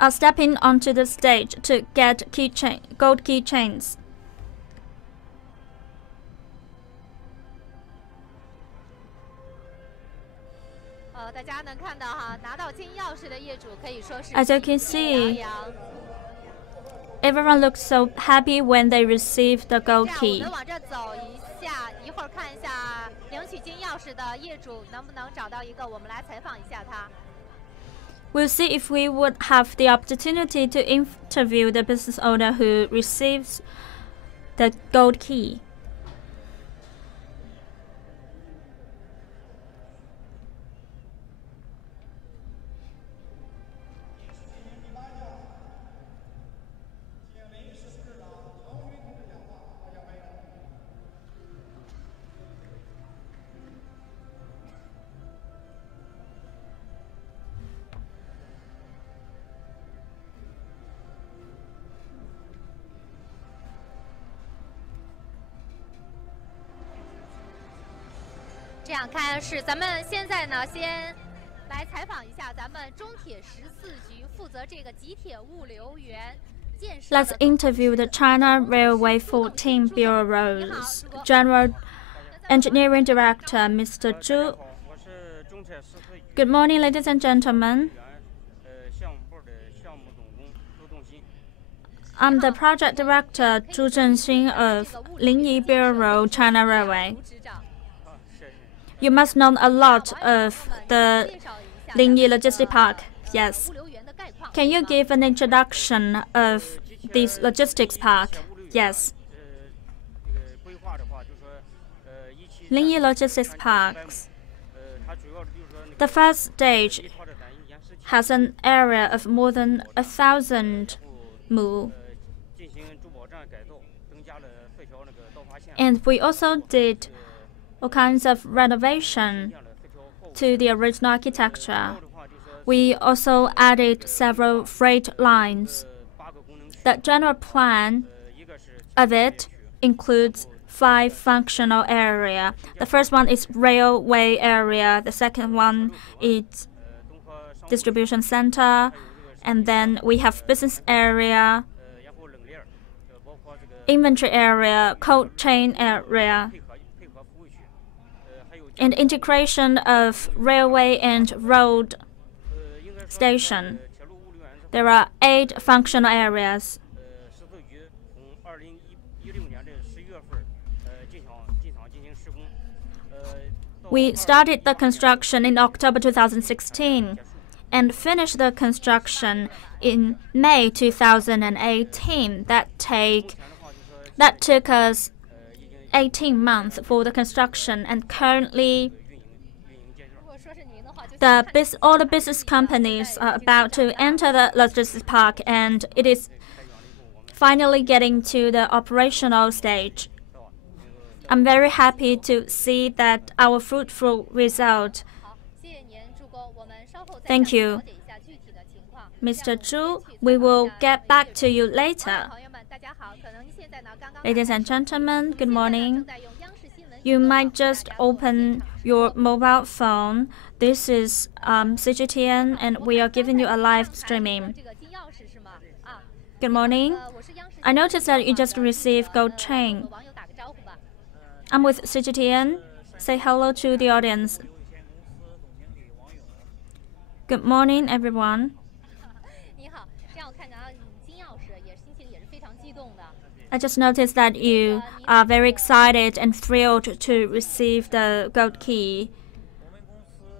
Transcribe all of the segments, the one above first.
are stepping onto the stage to get gold keychains. As you can see, everyone looks so happy when they receive the gold key. We'll see if we would have the opportunity to interview the business owner who receives the gold key. Let's interview the China Railway 14 Bureau's General Engineering Director, Mr. Zhu. Good morning, ladies and gentlemen. I'm the Project Director, Zhu Zhenxin of Linyi Bureau, China Railway. You must know a lot of the Linyi Logistics Park. Yes. Can you give an introduction of this logistics park? Yes. Linyi Logistics Parks. The first stage has an area of more than 1,000 mu. And we also did all kinds of renovation to the original architecture. We also added several freight lines. The general plan of it includes 5 functional areas. The first one is railway area. The second one is distribution center. And then we have business area, inventory area, cold chain area, and integration of railway and road station. There are 8 functional areas. We started the construction in October 2016 and finished the construction in May 2018. That took us 18 months for the construction, and currently all the business companies are about to enter the logistics park, and it is finally getting to the operational stage. I'm very happy to see that our fruitful result. Thank you, Mr. Zhu. We will get back to you later. Ladies and gentlemen, good morning. You might just open your mobile phone. This is CGTN, and we are giving you a live streaming. Good morning. I noticed that you just received gold chain. I'm with CGTN. Say hello to the audience. Good morning, everyone. I just noticed that you are very excited and thrilled to receive the gold key.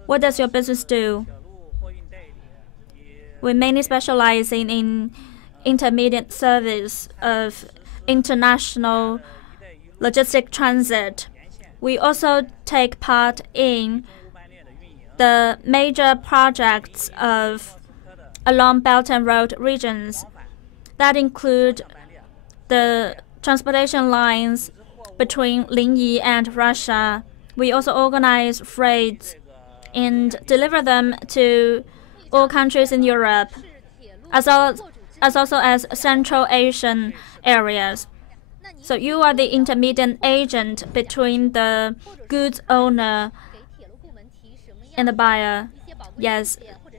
What does your business do? We mainly specialize in intermediate service of international logistic transit. We also take part in the major projects along Belt and Road regions that include the transportation lines between Linyi and Russia. We also organize freights and deliver them to all countries in Europe, as also as Central Asian areas. So you are the intermediate agent between the goods owner and the buyer. Yes.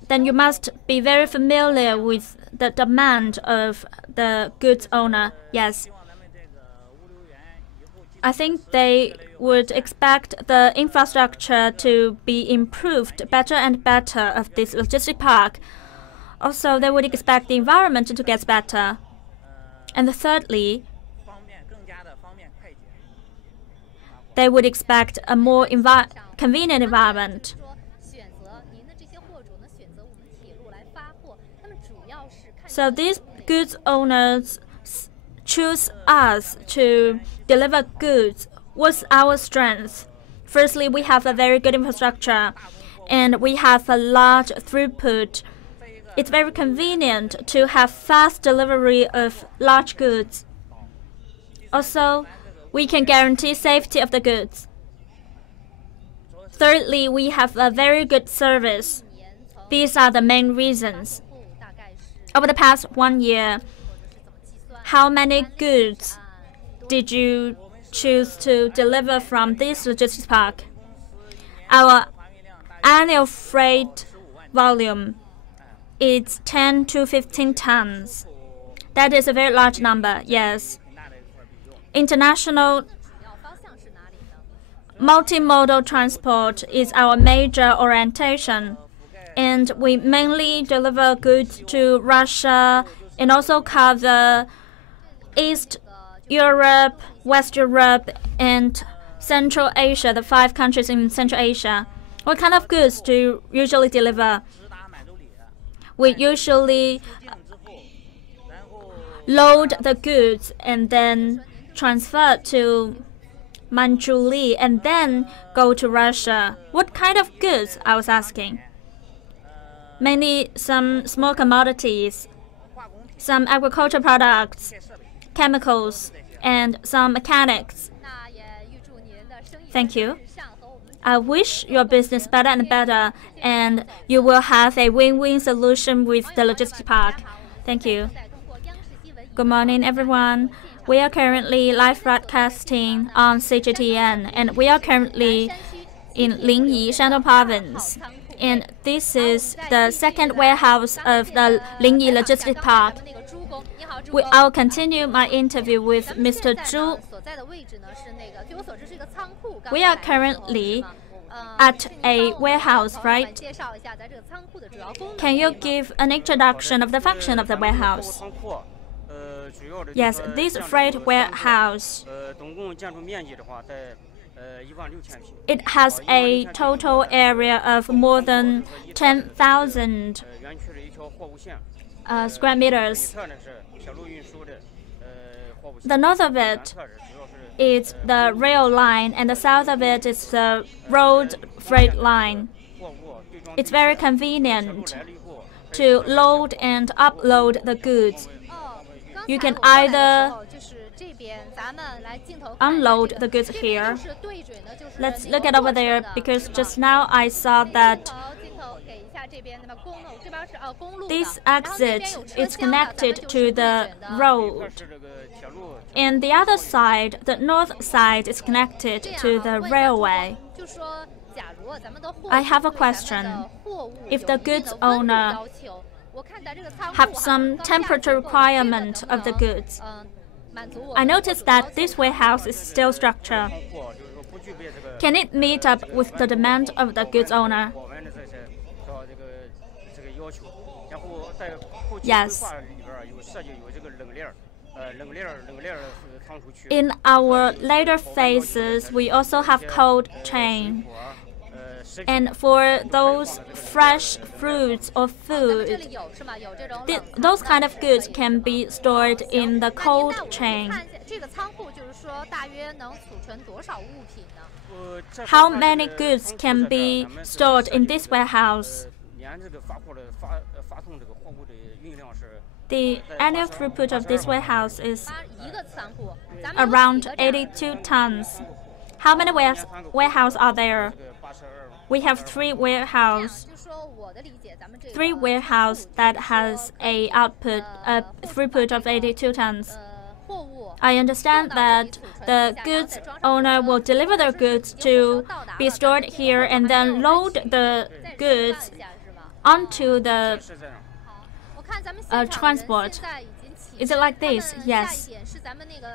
then you must be very familiar with the demand of the goods owner. Yes. I think they would expect the infrastructure to be improved better and better of this logistic park. Also, they would expect the environment to get better. And thirdly, they would expect a more convenient environment. So these goods owners choose us to deliver goods. What's our strength? Firstly, we have a very good infrastructure, and we have a large throughput. It's very convenient to have fast delivery of large goods. Also, we can guarantee safety of the goods. Thirdly, we have a very good service. These are the main reasons. Over the past 1 year, how many goods did you choose to deliver from this logistics park? Our annual freight volume is 10 to 15 tons. That is a very large number, yes. International multimodal transport is our major orientation, and we mainly deliver goods to Russia and also cover East Europe, West Europe, and Central Asia, the 5 countries in Central Asia. What kind of goods do you usually deliver? We usually load the goods and then transfer to Manchuria and then go to Russia. What kind of goods? I was asking. Mainly some small commodities, some agricultural products, chemicals, and some mechanics. Thank you. I wish your business better and better, and you will have a win-win solution with the logistics park. Thank you. Good morning, everyone. We are currently live broadcasting on CGTN, and we are currently in Linyi, Shandong Province. And this is the second warehouse of the Linyi Logistics Park. I'll continue my interview with Mr. Zhu. We are currently at a warehouse, right? Can you give an introduction of the function of the warehouse? Yes, this freight warehouse, it has a total area of more than 10,000 square meters. The north of it is the rail line, and the south of it is the road freight line. It's very convenient to load and upload the goods. You can either unload the goods here. Let's look at over there, because just now I saw that this exit is connected to the road, and the other side, the north side, is connected to the railway. I have a question. If the goods owner have some temperature requirement of the goods, I noticed that this warehouse is steel structure. Can it meet up with the demand of the goods owner? Yes. In our later phases, we also have cold chain. And for those fresh fruits or food, those kind of goods can be stored in the cold chain. How many goods can be stored in this warehouse? The annual throughput of this warehouse is around 82 tons. How many warehouses are there? We have 3 warehouses. 3 warehouses that has a throughput of 82 tons. I understand that the goods owner will deliver their goods to be stored here and then load the goods onto the transport. Is it like this? Yes.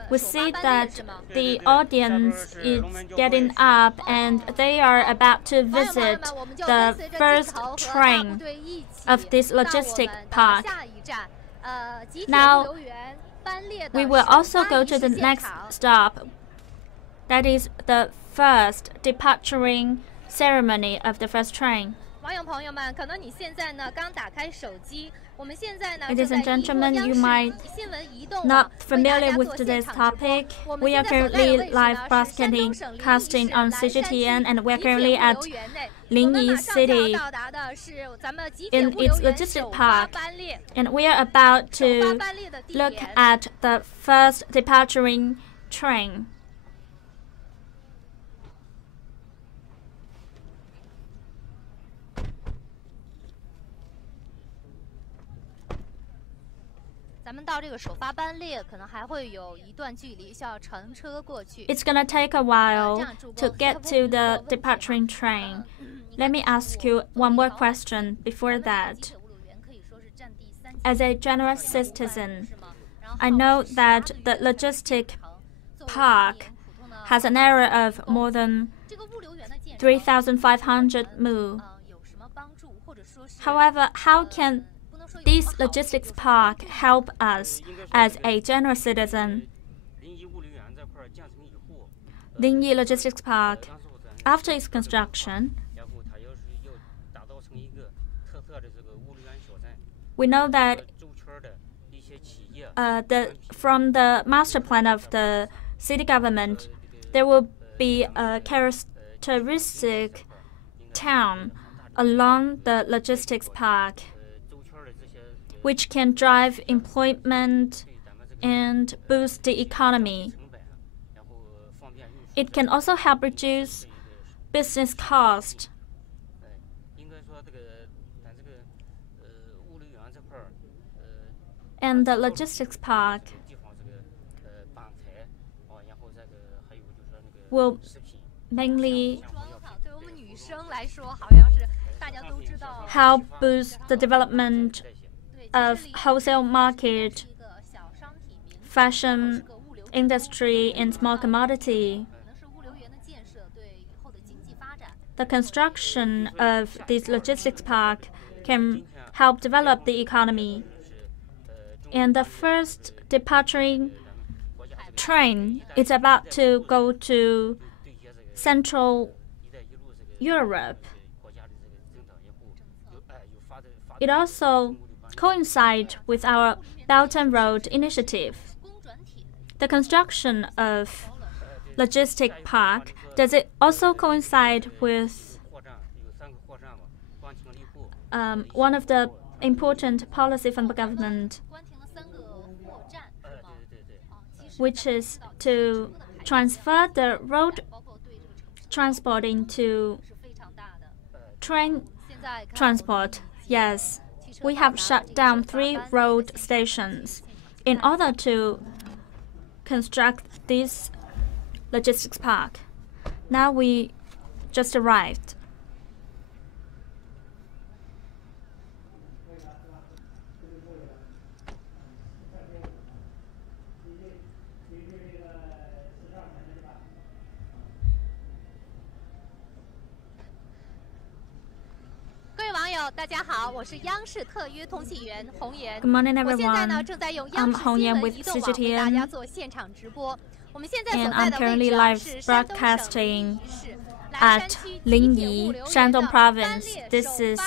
We see that the audience is getting up and they are about to visit the first train of this logistic park. Now, we will also go to the next stop. That is the first departuring ceremony of the first train. Ladies and gentlemen, you might not familiar with today's topic. We are currently live broadcasting on CGTN, and we are currently at Linyi City in its logistic park. And we are about to look at the first departuring train. It's gonna take a while to get to the departing train. Let me ask you one more question before that. As a general citizen, I know that the logistic park has an area of more than 3,500 mu. However, how can this logistics park help us as a general citizen? Linyi Logistics Park, after its construction, we know that from the master plan of the city government, there will be a characteristic town along the logistics park, which can drive employment and boost the economy. It can also help reduce business costs. And the logistics park will mainly help boost the development of wholesale market, fashion industry, and small commodity. The construction of this logistics park can help develop the economy. And the first departing train is about to go to Central Europe. It also coincides with our Belt and Road initiative. The construction of logistic park, does it also coincide with one of the important policy from the government, which is to transfer the road transport into train transport? Yes, we have shut down 3 road stations in order to construct this logistics park. Now we just arrived. Good morning, everyone. I'm Hong Yan with CGTN, and I'm currently live broadcasting at Linyi, Shandong Province. This is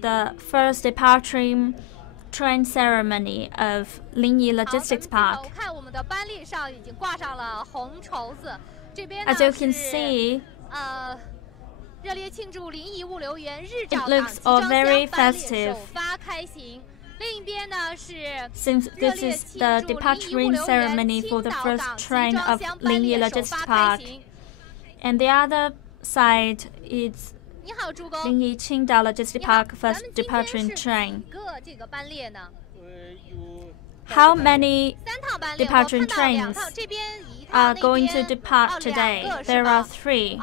the first departing train ceremony of Linyi Logistics Park. As you can see, it looks all very festive. Since this is the departing ceremony for the first train of Linyi Logistics Park, and the other side is Linyi Qingdao Logistics Park first departing train. How many departing trains are going to depart today? There are 3.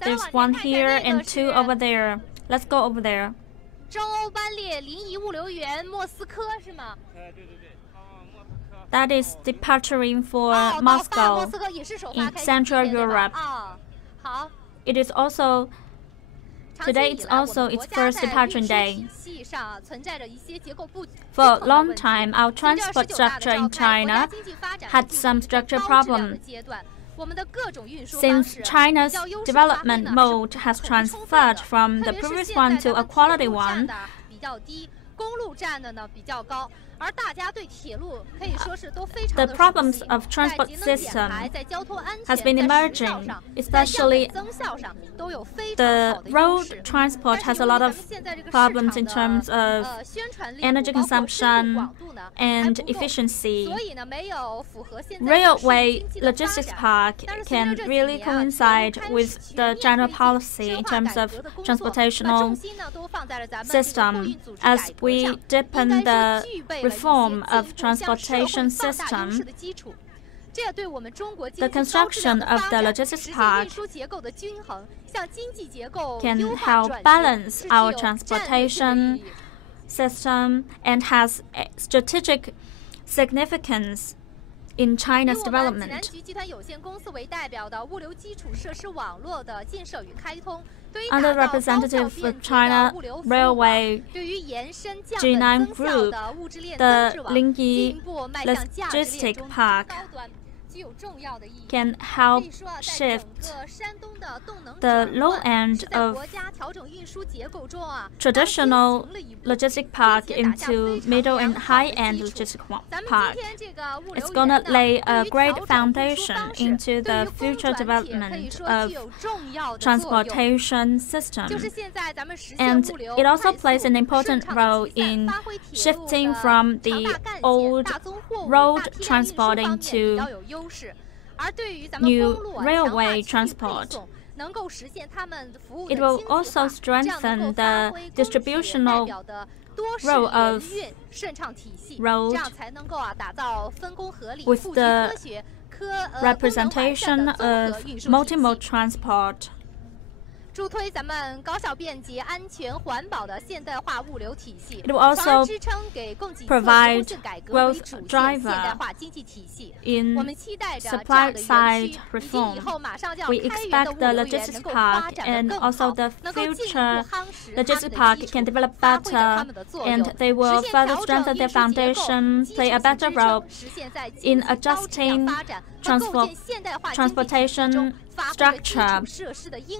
There's 1 here and 2 over there. Let's go over there. 中欧班列临沂物流园莫斯科是吗？对。That is departing for 莫 Moscow 斯科也是首发 in 开 Central 机的吧 Europe. 好。 It is also Today it's also its first departure day. For a long time, our transport structure in China had some structural problems. Since China's development mode has transferred from the previous one to a quality one, the problems of transport system has been emerging, especially the road transport has a lot of problems in terms of energy consumption and efficiency. Railway Logistics Park can really coincide with the general policy in terms of transportational system as we deepen the reform of transportation system. The construction of the logistics park can help balance our transportation system and has strategic significance in China's development. Under representative of China Railway Jinan Group, the Linyi Logistics Park can help shift the low end of traditional logistic park into middle and high-end logistic park. It's going to lay a great foundation into the future development of transportation system. And it also plays an important role in shifting from the old road transporting to new railway transport. It will also strengthen the distributional role of road with the representation of multimodal transport. It will also provide growth driver in supply-side reform. We expect the logistics park and also the future logistics park can develop better, and they will further strengthen their foundation, play a better role in adjusting transportation structure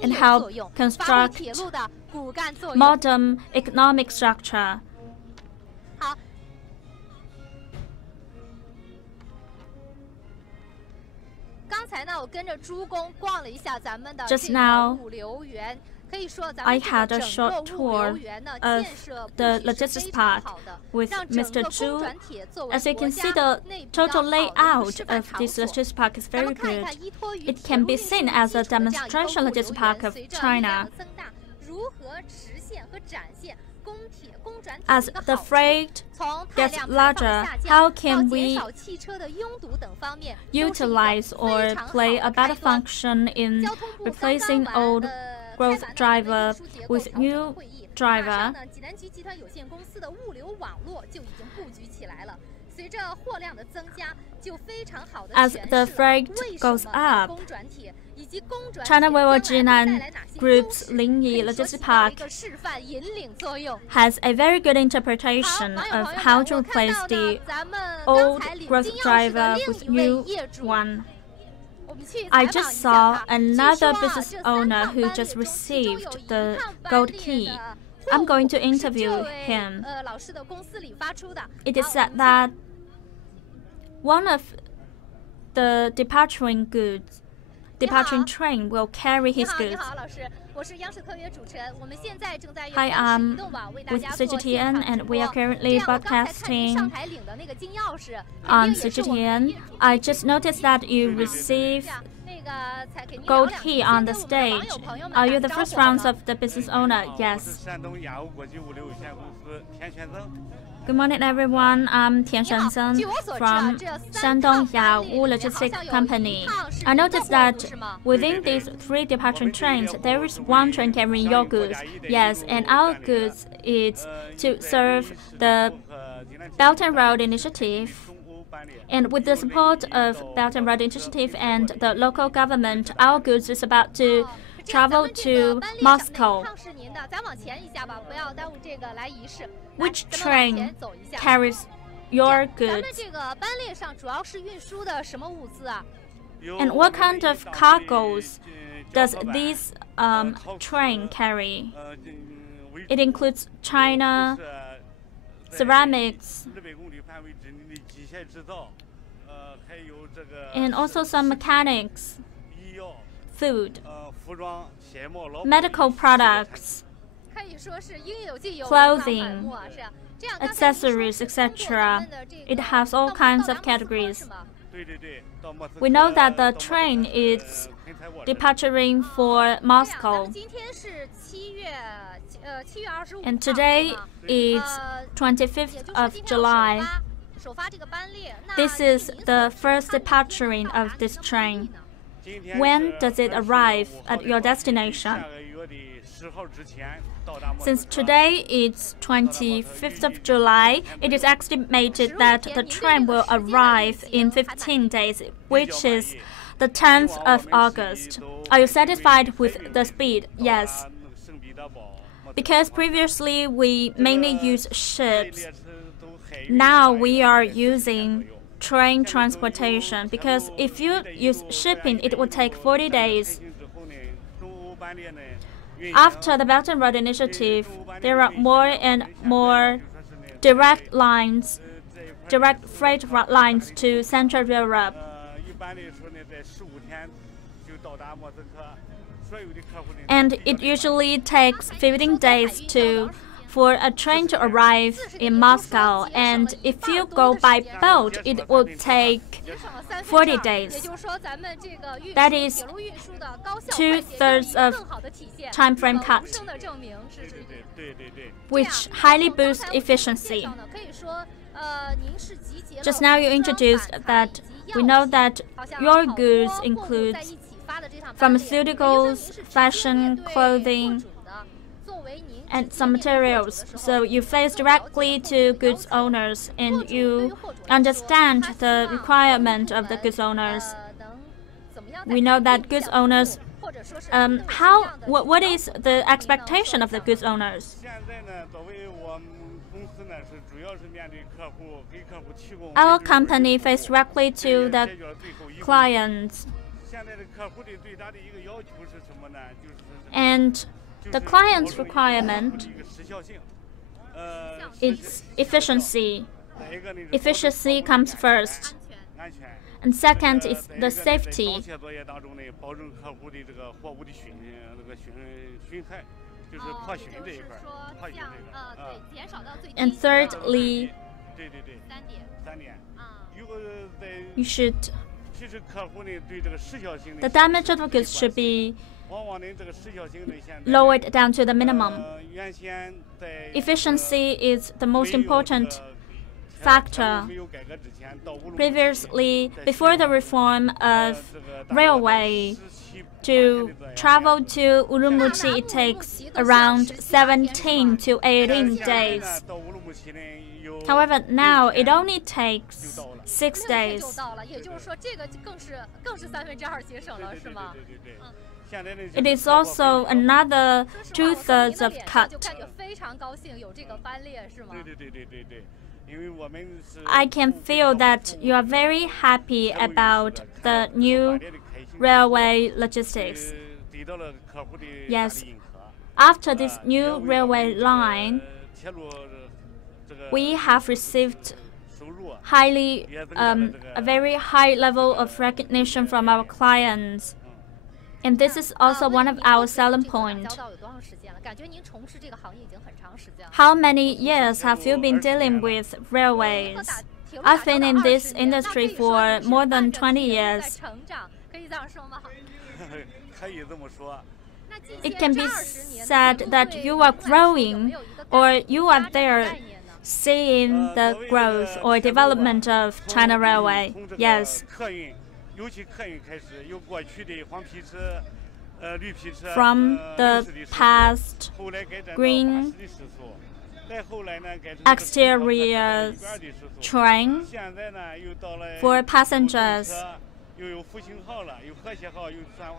and help construct modern economic structure. Just now, I had a short tour of the logistics park with Mr. Zhu. As you can see, the total layout of this logistics park is very good. It can be seen as a demonstration logistics park of China. As the freight gets larger, how can we utilize or play a better function in replacing old growth driver with new driver? As the freight goes up, China Railway Jinan Group's Linyi Logistics Park has a very good interpretation of how to replace the old growth driver with new one. I just saw another business owner who just received the gold key. I'm going to interview him. It is said that one of the departing train will carry his goods. Hi, I'm with CGTN and we are currently broadcasting on CGTN. I just noticed that you received Gold He on the stage. Are you the first round of the business owner? Yes. Good morning, everyone. I'm Tian Shenzhen from Shandong Yawu Logistics Company. I noticed that within these 3 departure trains, there is 1 train carrying your goods. Yes, and our goods is to serve the Belt and Road Initiative. And with the support of Belt and Road Initiative and the local government, our goods is about to travel to Moscow. Which train carries your goods? And what kind of cargoes does this train carry? It includes China, ceramics, and also some mechanics, food, medical products, clothing, accessories, etc. It has all kinds of categories. We know that the train is departing for Moscow. And today is 25th of July. This is the first departure of this train. When does it arrive at your destination? Since today is 25th of July, it is estimated that the train will arrive in 15 days, which is the 10th of August. Are you satisfied with the speed? Yes. Because previously we mainly used ships. Now we are using train transportation because if you use shipping, it will take 40 days. After the Belt and Road Initiative, there are more and more direct freight lines to Central Europe. And it usually takes 15 days for a train to arrive in Moscow. And if you go by boat, it will take 40 days. That is 2/3 of time frame cut, which highly boosts efficiency. Just now you introduced that we know that your goods include pharmaceuticals, fashion, clothing, and some materials. So you face directly to goods owners and you understand the requirement of the goods owners. We know that goods owners, what is the expectation of the goods owners? Our company faces directly to the clients. And the client's requirement is efficiency. Efficiency comes first. And second is the safety. And thirdly, the damage of the goods should be lowered down to the minimum. Efficiency is the most important factor. Previously, before the reform of railway, to travel to Urumqi, it takes around 17 to 18 days. However, now it only takes 6 days. It is also another 2/3 of cut. I can feel that you are very happy about the new railway logistics. Yes, after this new railway line, we have received a very high level of recognition from our clients. And this is also one of our selling points. How many years have you been dealing with railways? I've been in this industry for more than 20 years. 这样说吗？可以这么说。 It can be said that you are growing, or you are there seeing the growth or development of China Railway. Yes. From the past green exterior train for passengers,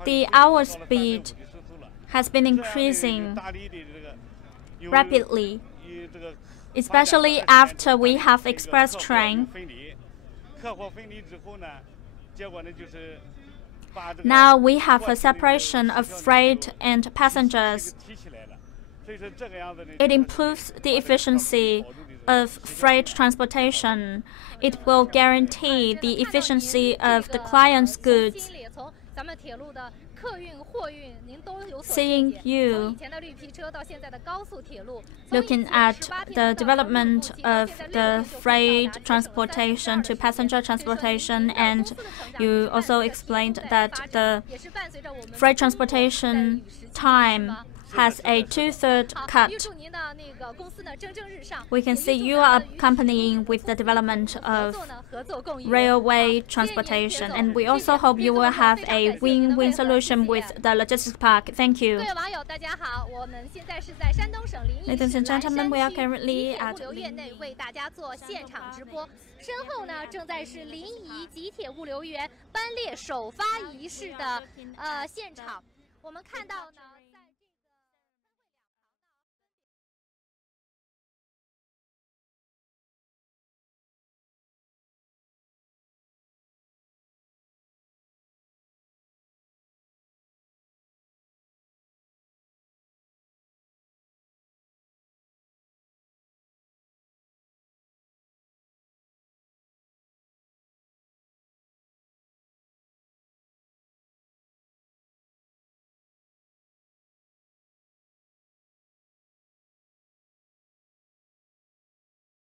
the hour speed has been increasing rapidly, especially after we have express train. Now we have a separation of freight and passengers. It improves the efficiency of freight transportation. It will guarantee the efficiency of the client's goods. Seeing you looking at the development of the freight transportation to passenger transportation, and you also explained that the freight transportation time has a 2/3 cut. We can see you are accompanying with the development of railway transportation, and we also hope you will have a win-win solution with the logistics park. Thank you. Ladies and gentlemen, we are currently at 身后呢，正在是临沂吉铁物流园班列首发仪式的现场。我们看到呢。